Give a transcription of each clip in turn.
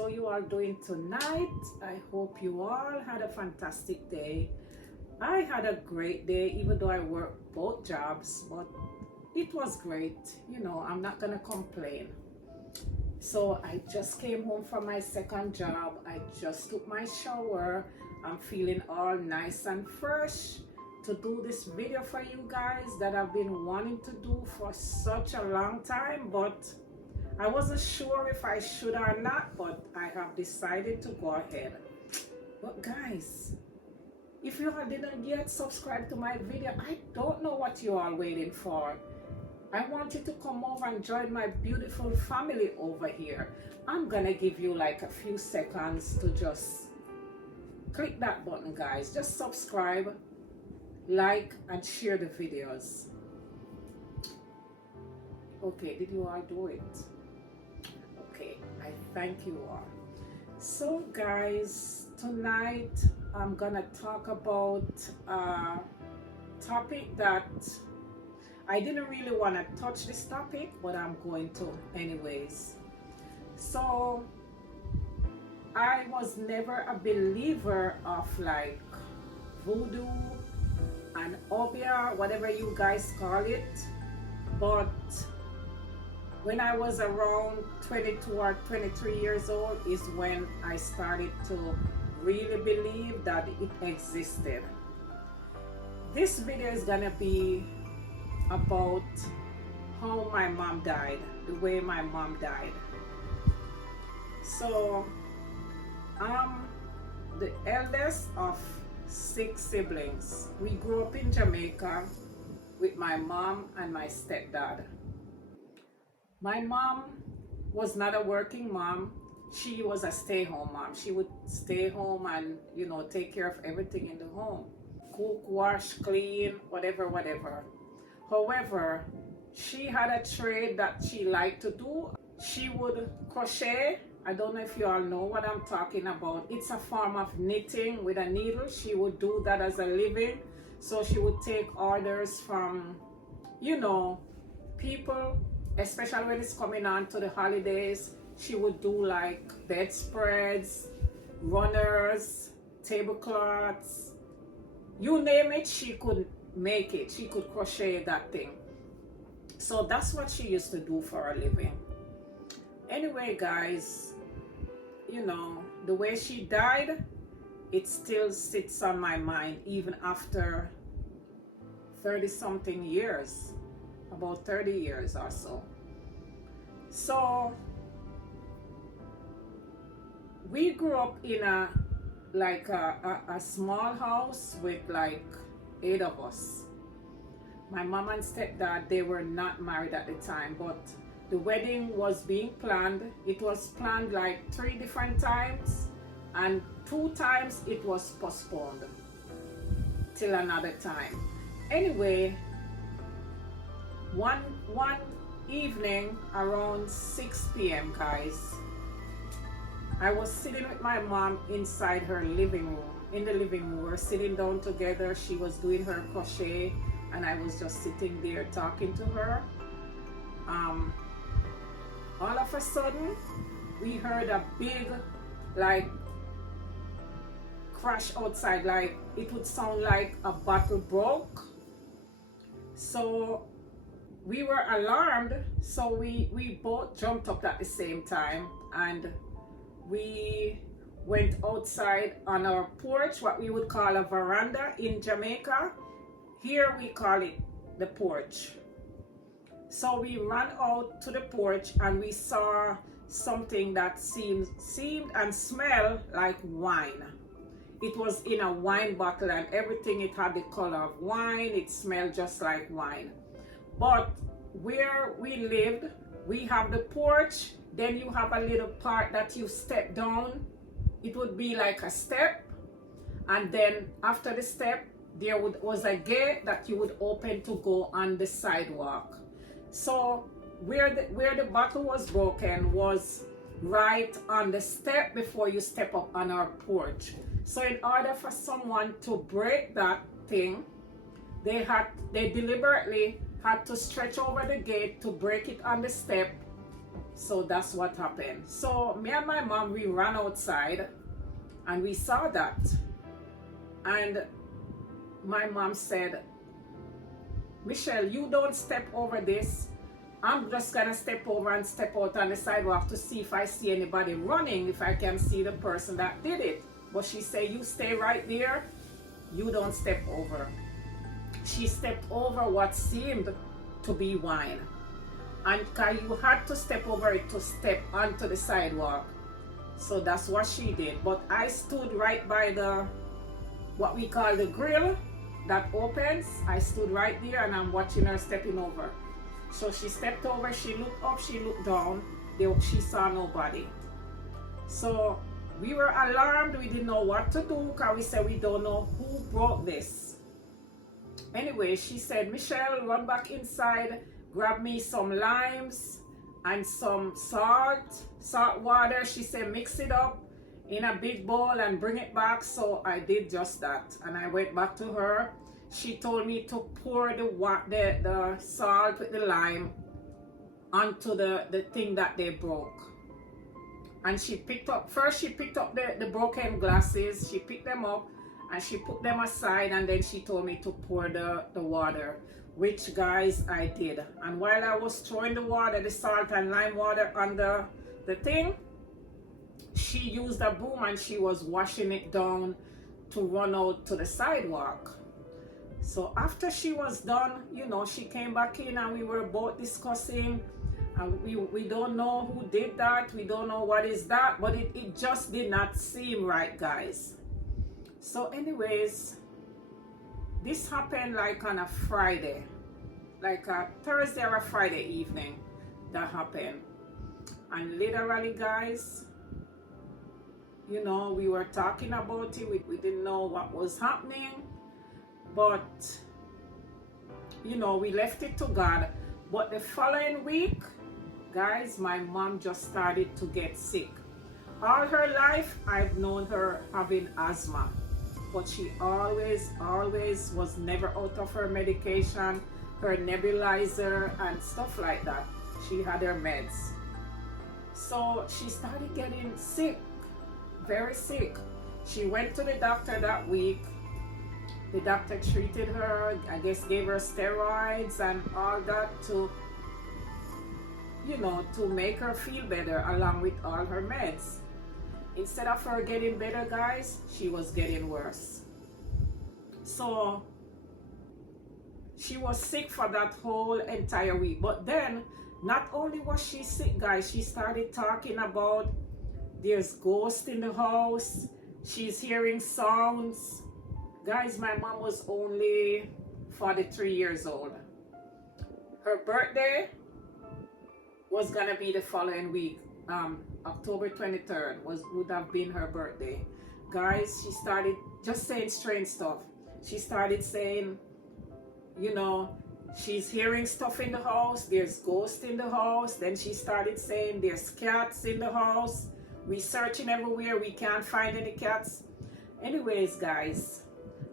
So you all doing tonight? I hope you all had a fantastic day. I had a great day, even though I worked both jobs, but it was great. I'm not gonna complain. So I just came home from my second job. I just took my shower. I'm feeling all nice and fresh to do this video for you guys that I've been wanting to do for such a long time, but I wasn't sure if I should or not, but I have decided to go ahead. But guys, if you all didn't yet subscribe to my video, I don't know what you are waiting for. I want you to come over and join my beautiful family over here. I'm gonna give you like a few seconds to just click that button, guys. Just subscribe, like, and share the videos. Okay, did you all do it? Okay, I thank you all. So guys, tonight I'm gonna talk about a topic that I didn't really want to touch this topic, but I'm going to anyways. So I was never a believer of like voodoo and obia, whatever you guys call it, but when I was around 22 or 23 years old is when I started to really believe that it existed. This video is gonna be about how my mom died, the way my mom died. So I'm the eldest of 6 siblings. We grew up in Jamaica with my mom and my stepdad. My mom was not a working mom. She was a stay-home mom. She would stay home and, take care of everything in the home. Cook, wash, clean, whatever. However, she had a trade that she liked to do. She would crochet. I don't know if you all know what I'm talking about. It's a form of knitting with a needle. She would do that as a living. So she would take orders from, people, especially when it's coming on to the holidays. She would do like bedspreads, runners, tablecloths, you name it, she could make it. She could crochet that thing. So that's what she used to do for a living. Anyway, guys, the way she died, it still sits on my mind even after 30 something years, about 30 years or so. So we grew up in a small house with like 8 of us. My mom and stepdad, they were not married at the time, but the wedding was being planned. It was planned like 3 different times, and 2 times it was postponed till another time. Anyway, one evening around 6 p.m. guys, I was sitting with my mom inside her living room. In the living room, we were sitting down together. She was doing her crochet and I was just sitting there talking to her. All of a sudden, we heard a big crash outside, like it would sound like a bottle broke. So we were alarmed, so we both jumped up at the same time and we went outside on our porch, what we would call a veranda in Jamaica. Here we call it the porch. So we ran out to the porch and we saw something that seemed and smelled like wine. It was in a wine bottle and everything, it had the color of wine. It smelled just like wine. But where we lived, we have the porch, then you have a little part that you step down. It would be like a step, and then after the step there was a gate that you would open to go on the sidewalk. So where the bottle was broken was right on the step before you step up on our porch. So in order for someone to break that thing, they deliberately had to stretch over the gate to break it on the step So that's what happened. So me and my mom, we ran outside and we saw that. And my mom said, Michelle, you don't step over this. I'm just gonna step over and step out on the sidewalk to see if I see anybody running, if I can see the person that did it. But she said, you stay right there, you don't step over. She stepped over what seemed to be wine. And you had to step over it to step onto the sidewalk. So that's what she did. But I stood right by the, what we call the grill that opens. I stood right there and I'm watching her stepping over. So she stepped over, she looked up, she looked down, she saw nobody. So we were alarmed, we didn't know what to do because we said we don't know who brought this. Anyway, she said, Michelle, run back inside, grab me some limes and some salt water. She said, mix it up in a big bowl and bring it back. So I did just that. And I went back to her. She told me to pour the salt with the lime onto the thing that they broke. And she picked up the broken glasses. She picked them up and she put them aside, and then she told me to pour the water, which, guys, I did. And while I was throwing the water, the salt and lime water on the thing, she used a broom and she was washing it down to run out to the sidewalk. So after she was done, you know, she came back in and we were both discussing, and we don't know who did that, we don't know what is that, but it just did not seem right, guys. So anyways, this happened like on a Friday, like a Thursday or a Friday evening that happened. And literally, guys, you know, we were talking about it, we didn't know what was happening, but you know, we left it to God. But the following week, guys, my mom just started to get sick. All her life, I've known her having asthma, but she always was never out of her medication, her nebulizer and stuff like that. She had her meds. So she started getting sick, very sick. She went to the doctor that week. The doctor treated her, I guess gave her steroids and all that to, you know, to make her feel better along with all her meds. Instead of her getting better, guys, she was getting worse. So she was sick for that whole entire week. But then, not only was she sick, guys, she started talking about there's ghosts in the house. She's hearing sounds. Guys, my mom was only 43 years old. Her birthday was gonna be the following week. October 23rd would have been her birthday. Guys, she started just saying strange stuff. She started saying, you know, she's hearing stuff in the house, there's ghosts in the house. Then she started saying there's cats in the house. We searching everywhere, we can't find any cats. Anyways, guys,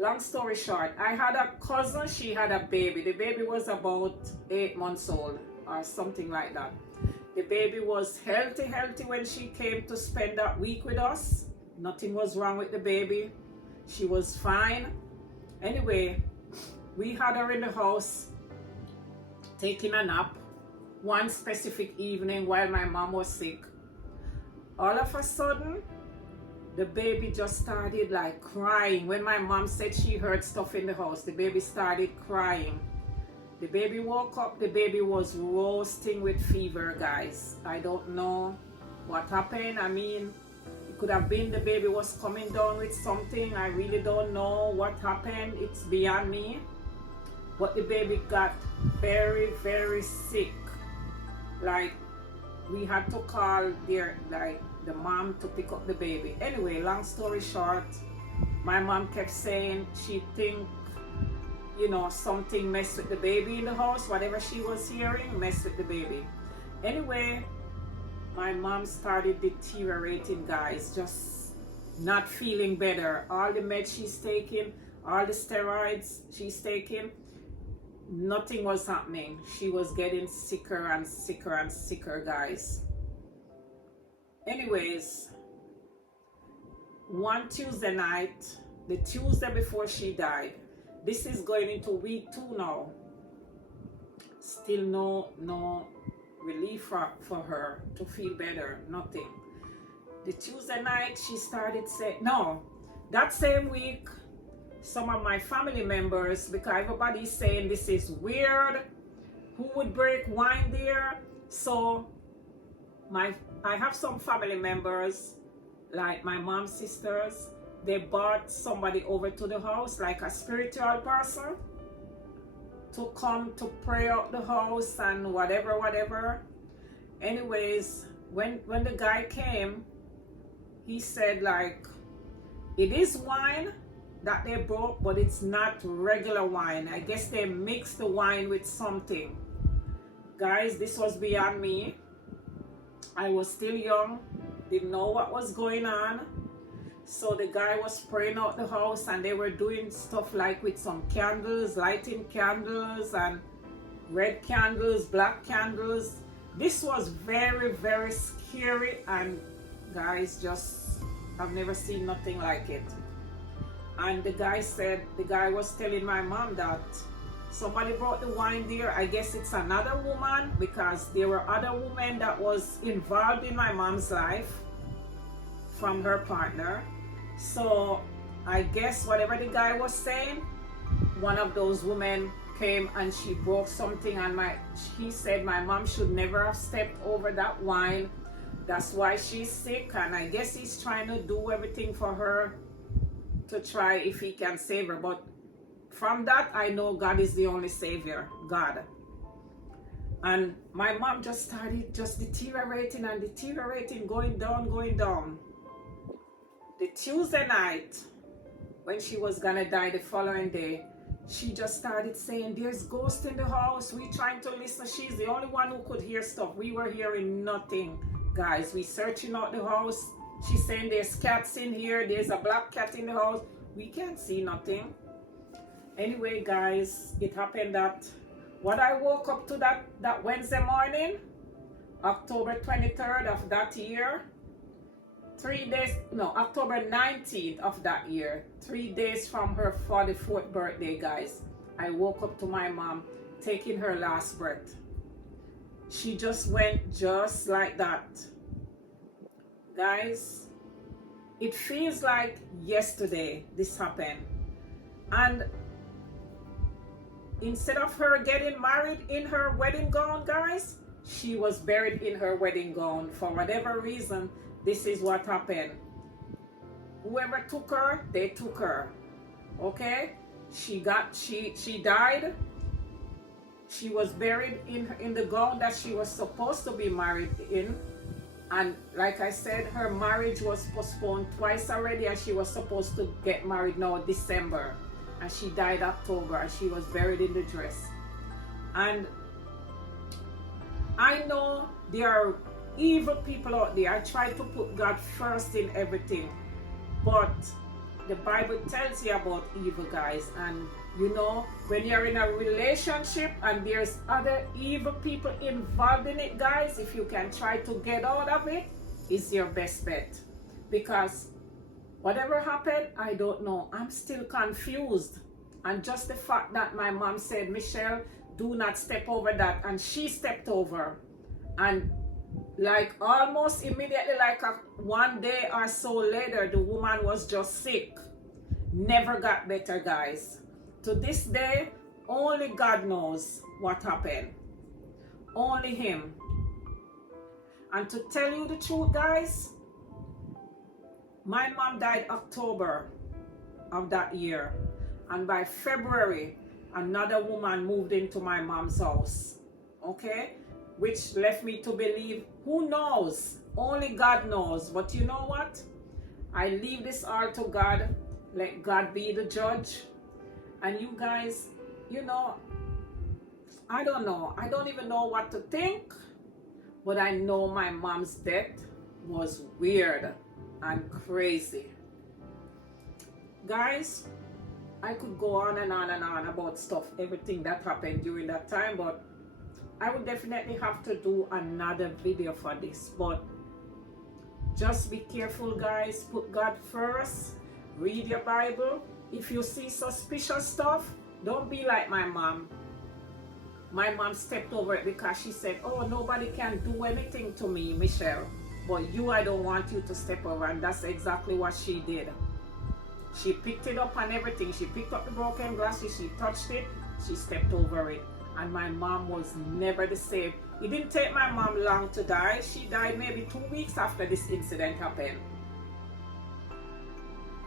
long story short, I had a cousin, she had a baby. The baby was about 8 months old or something like that. The baby was healthy when she came to spend that week with us. Nothing was wrong with the baby. She was fine. Anyway, we had her in the house taking a nap one specific evening while my mom was sick. All of a sudden, the baby just started like crying. When my mom said she heard stuff in the house, the baby started crying. The baby woke up, the baby was roasting with fever, guys. I don't know what happened. I mean, it could have been the baby was coming down with something. I really don't know what happened. It's beyond me. But the baby got very sick. Like, we had to call the mom to pick up the baby. Anyway, long story short, my mom kept saying she think, you know, something messed with the baby in the house. Whatever she was hearing messed with the baby. Anyway, my mom started deteriorating, guys, just not feeling better. All the meds she's taking, all the steroids she's taking, nothing was happening. She was getting sicker and sicker, guys. Anyways, one Tuesday night, the Tuesday before she died, this is going into week 2 now. Still no relief for her to feel better, nothing. The Tuesday night she started saying, no, that same week, some of my family members, because everybody's saying this is weird, who would break wine there? So I have some family members, like my mom's sisters, they brought somebody over to the house, like a spiritual person, to come to pray out the house and whatever. Anyways, when the guy came, he said like, it is wine that they brought, but it's not regular wine. I guess they mixed the wine with something. Guys, this was beyond me. I was still young, didn't know what was going on. So the guy was spraying out the house, and they were doing stuff like with some candles, lighting candles and red candles, black candles. This was very, very scary, and guys, just, I've never seen nothing like it. And the guy was telling my mom that somebody brought the wine there. I guess it's another woman, because there were other women that was involved in my mom's life from her partner. So I guess whatever the guy was saying, one of those women came and she broke something, and he said my mom should never have stepped over that wine. That's why she's sick, and I guess he's trying to do everything for her to try if he can save her. But from that, I know God is the only savior, God. And my mom just started just deteriorating and deteriorating, going down. The Tuesday night, when she was gonna die the following day, she just started saying, there's ghosts in the house. We trying to listen. She's the only one who could hear stuff. We were hearing nothing, guys. We searching out the house. She's saying there's cats in here. There's a black cat in the house. We can't see nothing. Anyway, guys, it happened that when I woke up to that Wednesday morning, October 23rd of that year, October 19th of that year, 3 days from her 44th birthday, guys, I woke up to my mom taking her last breath. She just went just like that. Guys, it feels like yesterday this happened. And instead of her getting married in her wedding gown, guys, she was buried in her wedding gown. For whatever reason, this is what happened. Whoever took her, they took her. Okay? She died. She was buried in the gown that she was supposed to be married in. And like I said, her marriage was postponed twice already, and she was supposed to get married now December. And she died October, and she was buried in the dress. And I know there are evil people out there. I try to put God first in everything, but the Bible tells you about evil, guys. And you know, when you're in a relationship and there's other evil people involved in it, guys, if you can try to get out of it, it's your best bet. Because whatever happened, I don't know. I'm still confused. And just the fact that my mom said, Michelle, do not step over that, and she stepped over. And like almost immediately, like one day or so later, the woman was just sick. Never got better, guys. To this day, only God knows what happened. Only Him. And to tell you the truth, guys, my mom died October of that year. And by February, another woman moved into my mom's house. Okay? Which left me to believe, who knows? Only God knows. But you know what? I leave this all to God. Let God be the judge. And you guys, you know, I don't know. I don't even know what to think. But I know my mom's death was weird and crazy. Guys, I could go on and on and on about stuff, everything that happened during that time, but I would definitely have to do another video for this. But Just be careful, guys. Put God first. Read your Bible. If you see suspicious stuff, don't be like my mom. My mom stepped over it because she said, oh, nobody can do anything to me, Michelle. But you, I don't want you to step over. And that's exactly what she did. She picked it up and everything. She picked up the broken glasses. She touched it. She stepped over it. And my mom was never the same. It didn't take my mom long to die. She died maybe 2 weeks after this incident happened.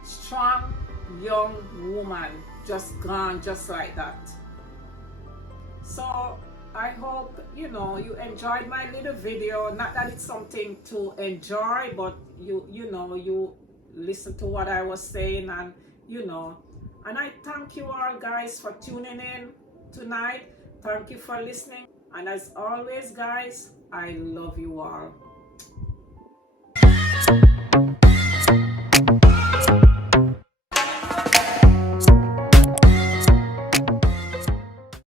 Strong, young woman, just gone just like that. So I hope you enjoyed my little video. Not that it's something to enjoy, but you listen to what I was saying, and and I thank you all, guys, for tuning in tonight. Thank you for listening, and as always, guys, I love you all.